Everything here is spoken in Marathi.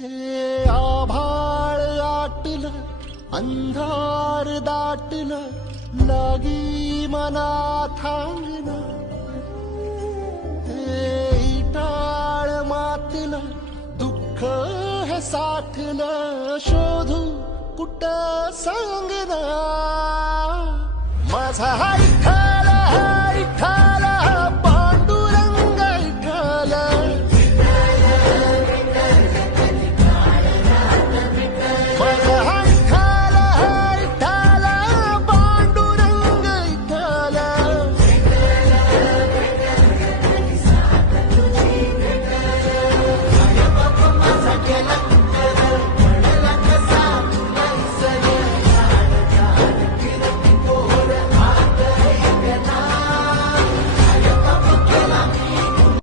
हे आभाळ आटलं, अंधार दाटलं, लागी मना थांगना. हे टाळ मातलं, दुःख हे साठलं, शोधू कुठं सांगना. माझा हा विठ्ठल, हा विठ्ठल